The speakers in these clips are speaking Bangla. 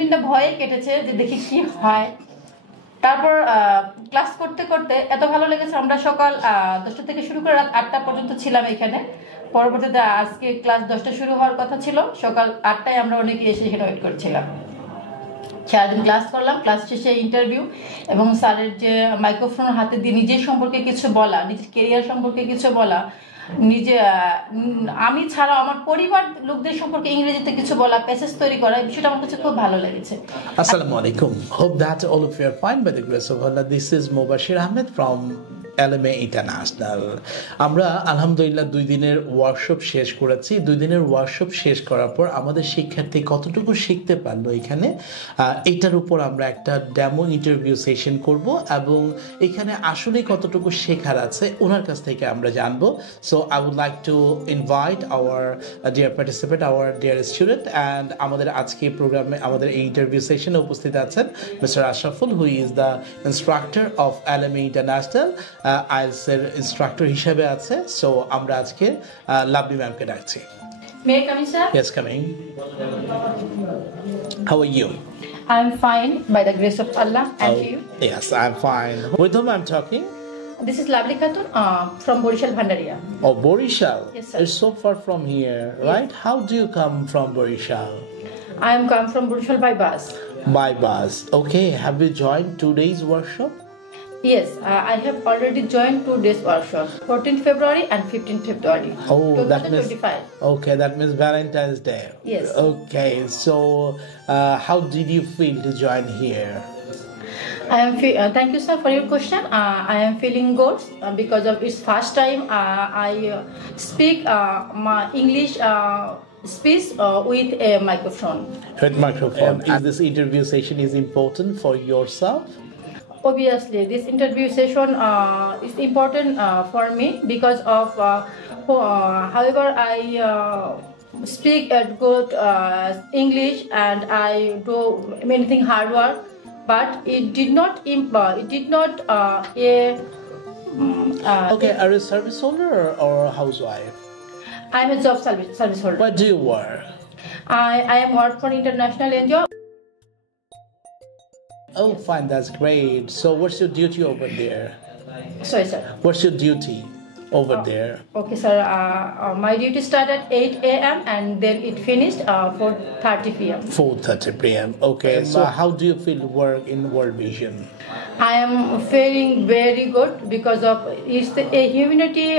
দিনটা ভয়ে কেটেছে যে দেখি কি হয়। তারপর ক্লাস করতে করতে এত ভালো লেগেছে, আমরা সকাল 10টা থেকে শুরু করে রাত 8টা পর্যন্ত ছিলাম এখানে। পরবর্তীতে আজকে ক্লাস 10টা শুরু হওয়ার কথা ছিল, সকাল 8টায় আমরা অনেকে এসে এখানে ওয়েট করছিলাম। সারাদিন ক্লাস করলাম, ক্লাস শেষে ইন্টারভিউ এবং স্যারের যে মাইক্রোফোন হাতে দিয়ে নিজের সম্পর্কে কিছু বলা, নিজের কেরিয়ার সম্পর্কে কিছু বলা, নিজে আমি ছাড়া আমার পরিবার লোকদের সম্পর্কে ইংরেজিতে কিছু বলা, প্যাসেজ তৈরি করা, এই বিষয়টা আমার কাছে খুব ভালো লেগেছে। Assalamu alaikum. Hope that all of you are fine by the grace of Allah. This is Mubashir Ahmed from LMA International. আমরা আলহামদুলিল্লাহ 2 দিনের ওয়ার্কশপ শেষ করেছি। 2 দিনের ওয়ার্কশপ শেষ করার পর আমাদের শিক্ষার্থী কতটুকু শিখতে পারলো এখানে, এটার উপর আমরা একটা ডেমো ইন্টারভিউ সেশন করব এবং এখানে আসলে কতটুকু শেখার আছে ওনার কাছ থেকে আমরা জানবো। So I would like to invite our dear participant, our dear student, and আমাদের আজকে প্রোগ্রামে আমাদের এই ইন্টারভিউ সেশনে উপস্থিত আছেন mister Ashraful, who is the instructor of LMA International, আইএলসের ইনস্ট্রাক্টর হিসেবে আছে। সো আমরা আজকে লাভলি ম্যামকে ডাকছি। May I come in, sir? Yes, coming. How are you? I'm fine by the grace of Allah, and you? Yes, I'm fine. With whom I'm talking? This is Lovely Khatun from Borishal Bhandaria. Oh, Borishal. Yes, sir. It's so far from here, right? How do you come from Borishal? I am come from Borishal by bus. By bus. Okay, have you joined today's workshop? Yes, I have already joined 2 days workshop, 14th February and 15th February, Oh, that means 2025. okay. That means Valentine's Day. Yes. Okay, so how did you feel to join here? Thank you, sir, for your question. I am feeling good because of it's first time I speak my English speech with a microphone. With microphone. And this interview session is important for yourself. Obviously, this interview session is important for me because of however I speak at good English and I do anything hard work, but it did not Okay, are you a service holder or a housewife? I am a job service holder. What do you work? I am work for international NGO. Oh, fine, that's great. So what's your duty over there? Sorry, sir. What's your duty over there? Okay, sir. My duty started at 8 a.m. and then it finished 4:30 p.m. 4:30 p.m. Okay, so how do you feel work in World Vision? I am feeling very good because of it's a humanity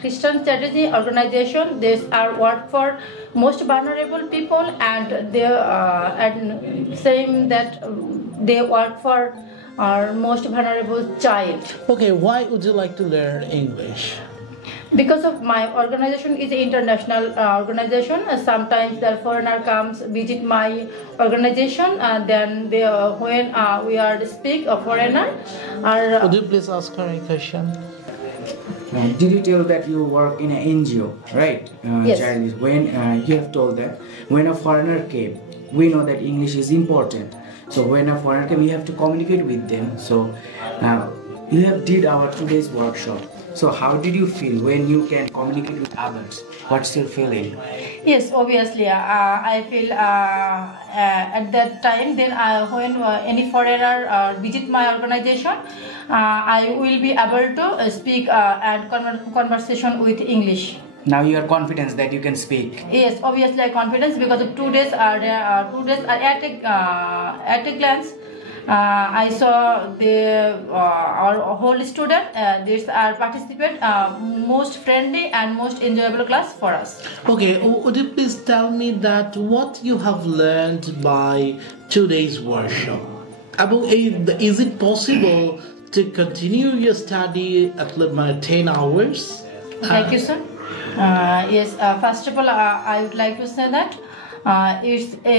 Christian strategy organization. These are work for most vulnerable people, and they and saying that they work for our most vulnerable child. Okay, why would you like to learn English? Because of my organization is an international organization. Sometimes the foreigner comes visit my organization, then they when we are speak a foreigner. Would you please ask her a question? Did you tell that you work in an NGO, right? Yes. Child, when you have told that when a foreigner came, we know that English is important. So when a foreigner came, we have to communicate with them. So you have did our 2 days workshop. So how did you feel when you can communicate with others? What's your feeling? Yes, obviously, I feel at that time. Then when any foreigner visit my organization, I will be able to speak and conversation with English. Now you are confident that you can speak. Yes, obviously, I confidence because of 2 days are 2 days are at a glance. I saw our whole student. These are participant, most friendly and most enjoyable class for us. Okay, would you please tell me that what you have learned by today's workshop? Is it possible to continue your study at 10 hours? Thank you, sir. Yes, first of all, I would like to say that it's a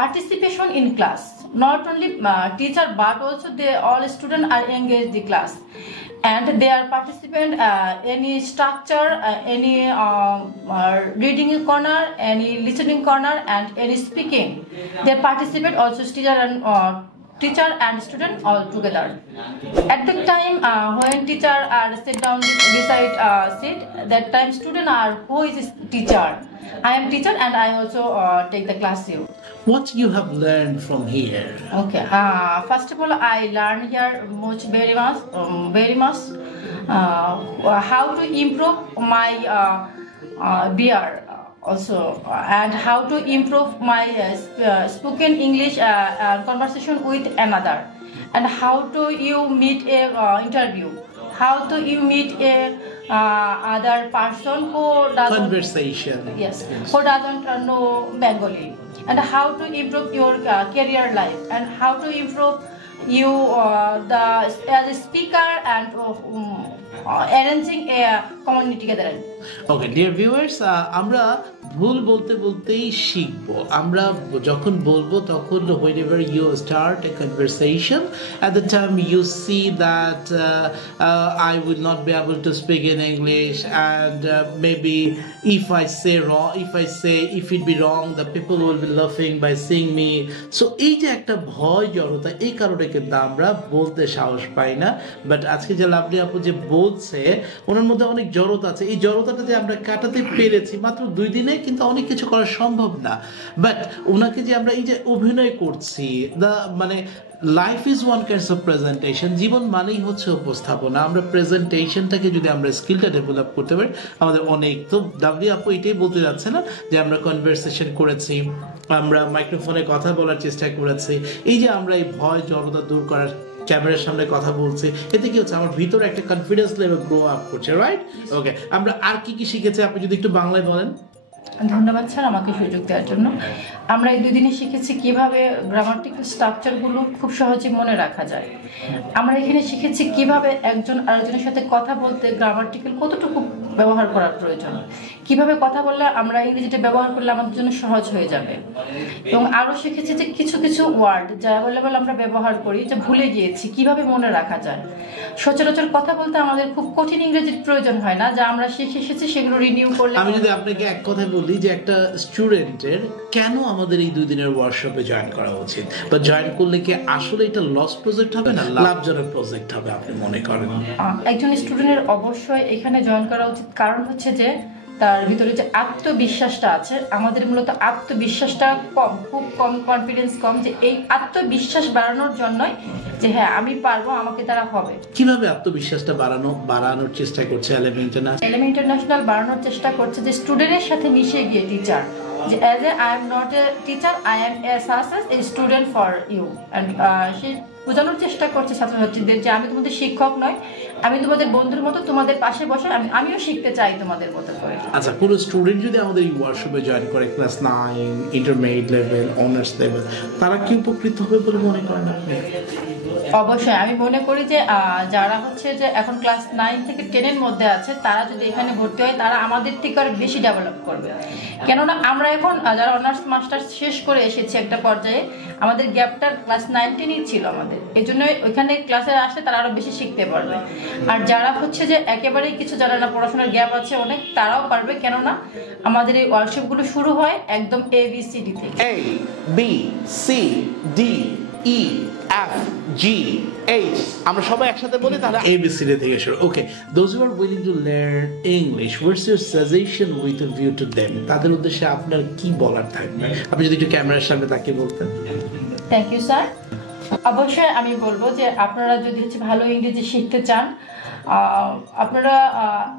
participation in class. Not only teacher, but also all students are engaged in the class, and they are participant. Any structure, any reading corner, any listening corner, and any speaking. They participate also teacher and student all together. At the time when teacher are sit down beside seat, that time student are who is teacher. I am teacher and I also take the class here. What you have learned from here? Okay. First of all, I learned here very much how to improve my beer also, and how to improve my spoken English conversation with another, and how to you meet a interview, how to you meet a other person who doesn't Conversation. yes, who doesn't know Bengali, and how to improve your career life, and how to improve you as a speaker and arranging a community gathering. Okay, dear viewers, আমরা ভুল বলতে বলতেই শিখবো। আমরা যখন বলবো তখন whenever you start a conversation, at the time you see that I will not be able to speak in English, and maybe if it be wrong, the people will be laughing by seeing me. So এই যে একটা ভয় জড়তা, এই কারণে কিন্তু আমরা বলতে সাহস পাই না। বাট আজকে যে লাভলি আপু যে বলছে, ওনার মধ্যে অনেক জড়তা আছে। এই জড়তাটা যে আমরা কাটাতে পেরেছি মাত্র 2 দিনে, কিন্তু অনেক কিছু করা সম্ভব না। বাট ওনাকে যে আমরা এই যে অভিনয় করছি, মানে life is one kinds of presentation. জীবন মানেই হচ্ছে উপস্থাপনা। আমরা প্রেজেন্টেশনটাকে যদি আমরা স্কিলটা ডেভেলপ করতে পারি, আমাদের অনেক। তো লাভলি আপু এটাই বলতে যাচ্ছে না যে আমরা কনভারসেশন করেছি, আমরা মাইক্রোফোনে কথা বলার চেষ্টা করেছি, এই যে আমরা এই ভয় জড়তা দূর করার, ক্যামেরার সামনে কথা বলছি, এতে কি হচ্ছে আমার ভিতরে একটা কনফিডেন্স লেভেল গ্রো আপ করছে, রাইট? ওকে, আমরা আর কি কি শিখেছি আপনি যদি একটু বাংলায় বলেন। ধন্যবাদ স্যার আমাকে সুযোগ দেওয়ার জন্য। আমরা এই 2 দিনে শিখেছি কিভাবে গ্রামাটিক্যাল স্ট্রাকচারগুলো খুব সহজে মনে রাখা যায়। আমরা এখানে শিখেছি কিভাবে একজন আরেকজনের সাথে কথা বলতে গ্রামাটিক্যাল কতটুকু ব্যবহার করার প্রয়োজন, কিভাবে কথা বললে আমরা ইংরেজিটা ব্যবহার করলে আমাদের জন্য সহজ হয়ে যাবে। এবং আরও শিখেছি যে কিছু কিছু ওয়ার্ড যা অ্যাভেলেবল আমরা ব্যবহার করি, যে ভুলে গিয়েছি, কিভাবে মনে রাখা যায়। সচরাচর কথা বলতে আমাদের খুব কঠিন ইংরেজির প্রয়োজন হয় না, যা আমরা শিখে এসেছি সেগুলো রিনিউ করলে। আমি যদি আপনাকে এক কথা বলি যে একটা স্টুডেন্টের কেন আমাদের এই 2 দিনের ওয়ার্কশপে জয়েন করা উচিত, বা জয়েন করলে কি আসলে এটা লস প্রজেক্ট হবে না লাভজনক প্রজেক্ট হবে আপনি মনে করেন? একজন স্টুডেন্টের অবশ্যই এখানে জয়েন করা উচিত, কারণ হচ্ছে যে তার ভিতরে যে আত্মবিশ্বাসটা আছে, আমাদের মূলত আত্মবিশ্বাসটা কম, খুব কম, কনফিডেন্স কম, যে এই আত্মবিশ্বাস বাড়ানোর জন্যই যে হ্যাঁ আমি পারবো, আমাকে দ্বারা হবে। কিভাবে আত্মবিশ্বাসটা বাড়ানোর চেষ্টা করছে এলএম ইন্টারন্যাশনাল বাড়ানোর চেষ্টা করছে যে স্টুডেন্টের সাথে মিশে গিয়ে টিচার, যে as a I am not a teacher, I am a student for you, and সে বোঝানোর চেষ্টা করছে ছাত্রছাত্রীদের যে আমি তোমাদের শিক্ষক নয়, আমি তোমাদের বন্ধুর মতো, তোমাদের পাশে বসে আমিও শিখতে চাই তোমাদের মতো করে। আচ্ছা, কোনো স্টুডেন্ট যদি আমাদের এই ওয়ার্কশপে জয়েন করে class 9, intermediate level, honours level, তারা কি উপকৃত হবে বলে মনে করেন আপনি? অবশ্যই আমি মনে করি যে যারা হচ্ছে যে এখন ক্লাস 9 থেকে 10 এর মধ্যে আছে, তারা যদি এখানে ভর্তি হয়, তারা আমাদের থেকে আর বেশি ডেভেলপ করবে। কেননা আমরা এখন যারা অনার্স মাস্টার্স শেষ করে এসেছি একটা পর্যায়ে, আমাদের গ্যাপটা ক্লাস 9-10ই ছিল আমাদের, এই জন্য ওইখানে ক্লাসে আসলে তারা আরো বেশি শিখতে পারবে। আর যারা হচ্ছে যে একেবারেই কিছু যারা না, পড়াশোনার গ্যাপ আছে অনেক, তারাও পারবে। কেননা আমাদের এই ওয়ার্কশপগুলো শুরু হয় একদম ABCD থেকে, ABCD EFG H, আমরা সবাই একসাথে বলি তাহলে ABCD থেকে শুরু। ওকে, those who are willing to learn English, what's your suggestion with a view to them? তাদের উদ্দেশ্যে আপনার কি বলার থাকবে? আপনি যদি একটু ক্যামেরার সামনে তাকিয়ে বলতেন। Thank you sir. অবশ্যই আমি বলবো যে আপনারা যদি হচ্ছে ভালো ইংরেজি শিখতে চান, আপনারা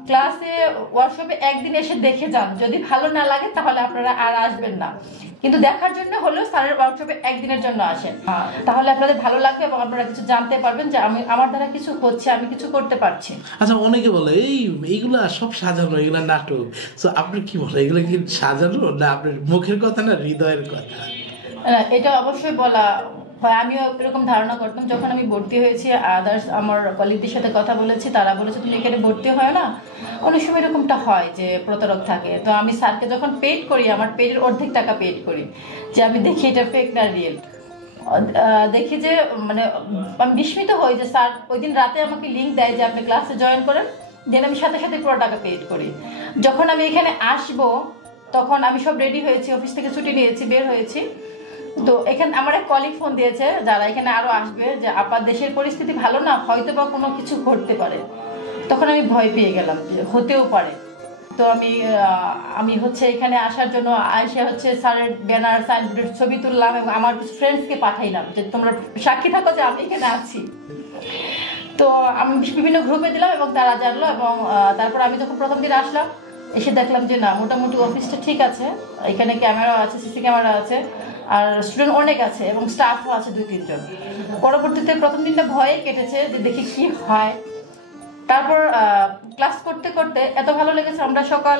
ক্লাসে ওয়ার্কশপে একদিন এসে দেখে যান, যদি ভালো না লাগে তাহলে আপনারা আর আসবেন না, কিন্তু দেখার জন্য হলেও স্যারের ওয়ার্কশপে একদিনের জন্য আসেন, তাহলে আপনাদের ভালো লাগবে এবং আপনারা কিছু জানতে পারবেন যে আমার দ্বারা কিছু হচ্ছে, আমি কিছু করতে পারছি। আচ্ছা, অনেকে বলে এইগুলা সব সাজানো, এগুলা নাটক। সো আপনি কি বলেন, এগুলো কি সাজানো না আপনার মুখের কথা না হৃদয়ের কথা? এটা অবশ্যই বলা হয়, আমিও এরকম ধারণা করতাম। যখন আমি ভর্তি হয়েছি, আদার্স আমার কলিগদের সাথে কথা বলেছি, তারা বলেছে তুমি এখানে ভর্তি হয় না, অনেক সময় এরকমটা হয় যে প্রতারক থাকে। তো আমি স্যারকে যখন পেড করি, আমার পেডের অর্ধেক টাকা পেড করি, যে আমি দেখি এটা ফেক না রিয়েল। দেখি যে মানে আমি বিস্মিত হই যে স্যার ওই দিন রাতে আমাকে লিঙ্ক দেয় যে আপনি ক্লাসে জয়েন করেন, দেন আমি সাথে সাথে পুরো টাকা পেড করি। যখন আমি এখানে আসবো তখন আমি সব রেডি হয়েছি, অফিস থেকে ছুটি নিয়েছি, বের হয়েছি। তো এখানে আমার এক কলিগ ফোন দিয়েছে যারা এখানে আরো আসবে, যে আপনার দেশের পরিস্থিতি ভালো না, হয়তো বা কোনো কিছু ঘটতে পারে। তখন আমি ভয় পেয়ে গেলাম যে হতেও পারে। তো আমি হচ্ছে এখানে আসার জন্য আইসা হচ্ছে স্যারের ব্যানার সাইনবোর্ডের ছবি তুললাম এবং আমার কিছু ফ্রেন্ডসকে পাঠাইলাম যে তোমরা সাক্ষী থাকো যে আমি এখানে আছি। তো আমি বিভিন্ন গ্রুপে দিলাম এবং তারা জানলো, এবং তারপর আমি যখন প্রথম দিন আসলাম এসে দেখলাম যে না, মোটামুটি অফিসটা ঠিক আছে, এখানে ক্যামেরা আছে, সিসি ক্যামেরা আছে, আর স্টুডেন্ট অনেক আছে এবং স্টাফও আছে 2-3 জন। পরবর্তীতে প্রথম দিনটা ভয়ে কেটেছে যে দেখি কি হয়। তারপর ক্লাস করতে করতে এত ভালো লেগেছে, আমরা সকাল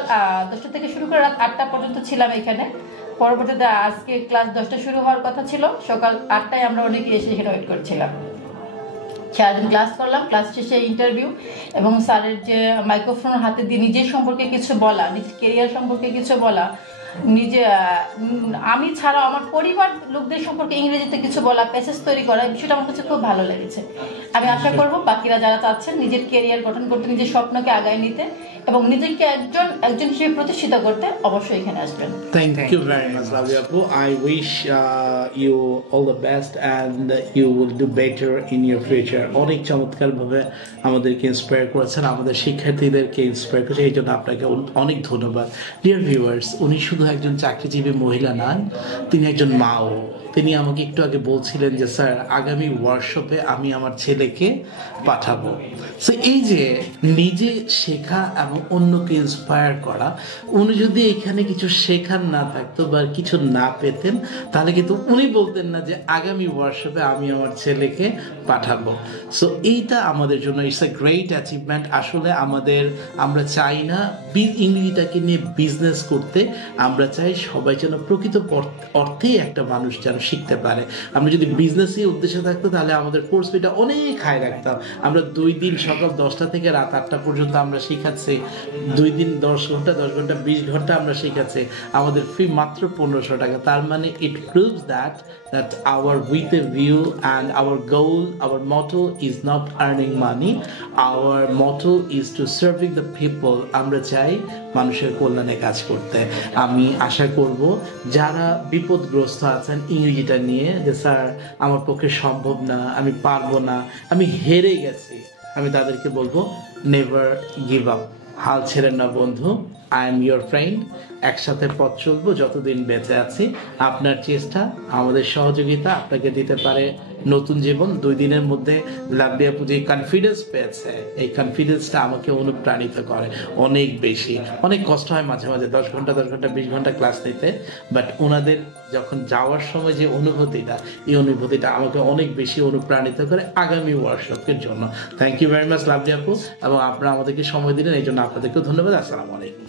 10টা থেকে শুরু করে রাত 8টা পর্যন্ত ছিলাম এখানে। পরবর্তীতে আজকে ক্লাস 10টা শুরু হওয়ার কথা ছিল, সকাল 8টায় আমরা অনেকে এসে এখানে ওয়েট করছিলাম। 4 দিন ক্লাস করলাম, ক্লাস শেষে ইন্টারভিউ এবং স্যারের যে মাইক্রোফোন হাতে দিয়ে নিজের সম্পর্কে কিছু বলা, নিজের কেরিয়ার সম্পর্কে কিছু বলা, নিজে আমি ছাড়া আমার পরিবার লোকদের সম্পর্কে ইংরেজিতে কিছু বলা, প্যাসেজ তৈরি করা, এই বিষয়টা আমার কাছে খুব ভালো লেগেছে। আমি আশা করব বাকিরা যারা চাচ্ছেন নিজের কেরিয়ার গঠন করতে, নিজের স্বপ্নকে আগায় নিতে এবং নিজেকে একজন হিসেবে প্রতিষ্ঠিত করতে অবশ্যই এখানে আসবেন। Thank you very much, Lavia Apu. I wish you all the best and you will do better in your future. অনেক চমৎকার ভাবে আমাদেরকে ইন্সপায়ার করেছেন, আমাদের শিক্ষার্থীদেরকে ইন্সপায়ার করেছেন, এই জন্য আপনাকে অনেক ধন্যবাদ। ডিয়ার ভিউয়ার্স, উনি শুধু একজন চাকরিজীবী মহিলা নন, তিনি একজন মাও। তিনি আমাকে একটু আগে বলছিলেন যে স্যার আগামী ওয়ার্কশপে আমি আমার ছেলেকে পাঠাবো। সো এই যে নিজে শেখা এবং অন্যকে ইন্সপায়ার করা, উনি যদি এখানে কিছু শেখার না থাকতো বা কিছু না পেতেন তাহলে কিন্তু উনি বলতেন না যে আগামী ওয়ার্কশপে আমি আমার ছেলেকে পাঠাবো। সো এইটা আমাদের জন্য ইটস এ গ্রেট অ্যাচিভমেন্ট। আসলে আমরা চাই না ইংরেজিটাকে নিয়ে বিজনেস করতে, আমরা চাই সবাই যেন প্রকৃত অর্থেই একটা মানুষ যেন শিখতে পারে। আমরা যদি বিজনেসই উদ্দেশ্যে থাকতো তাহলে আমাদের কোর্স ফিটা অনেক হাই রাখতাম। আমরা 2 দিন সকাল 10টা থেকে রাত 8টা পর্যন্ত আমরা শিখাচ্ছি, 2 দিন 10 ঘন্টা 20 ঘন্টা আমরা শিখাচ্ছি, আমাদের ফি মাত্র 1500 টাকা। তার মানে it proves that our with a view and our goal, our motto is not earning money, our motto is to serving the people. আমরা চাই মানুষের কল্যাণে কাজ করতে। আমি আশা করব যারা বিপদগ্রস্ত আছেন ইংরেজিটা নিয়ে যে স্যার আমার পক্ষে সম্ভব না, আমি পারবো না, আমি হেরে গেছি, আমি তাদেরকে বলবো নেভার গিভ আপ, হাল ছেড়েন না বন্ধু। আই এম ইয়োর ফ্রেন্ড, একসাথে পথ চলবো যতদিন বেঁচে আছি। আপনার চেষ্টা, আমাদের সহযোগিতা আপনাকে দিতে পারে নতুন জীবন। 2 দিনের মধ্যে লাভলি আপু যে কনফিডেন্স পেয়েছে, এই কনফিডেন্সটা আমাকে অনুপ্রাণিত করে অনেক বেশি। অনেক কষ্ট হয় মাঝে মাঝে 10 ঘন্টা 20 ঘন্টা ক্লাস নিতে, বাট ওনাদের যখন যাওয়ার সময় যে অনুভূতিটা, এই অনুভূতিটা আমাকে অনেক বেশি অনুপ্রাণিত করে আগামী ওয়ার্কশপের জন্য। Thank you very much lovely আপু, এবং আপনারা আমাদেরকে সময় দিলেন, এই জন্য আপনাদেরকেও ধন্যবাদ। আসসালামু আলাইকুম।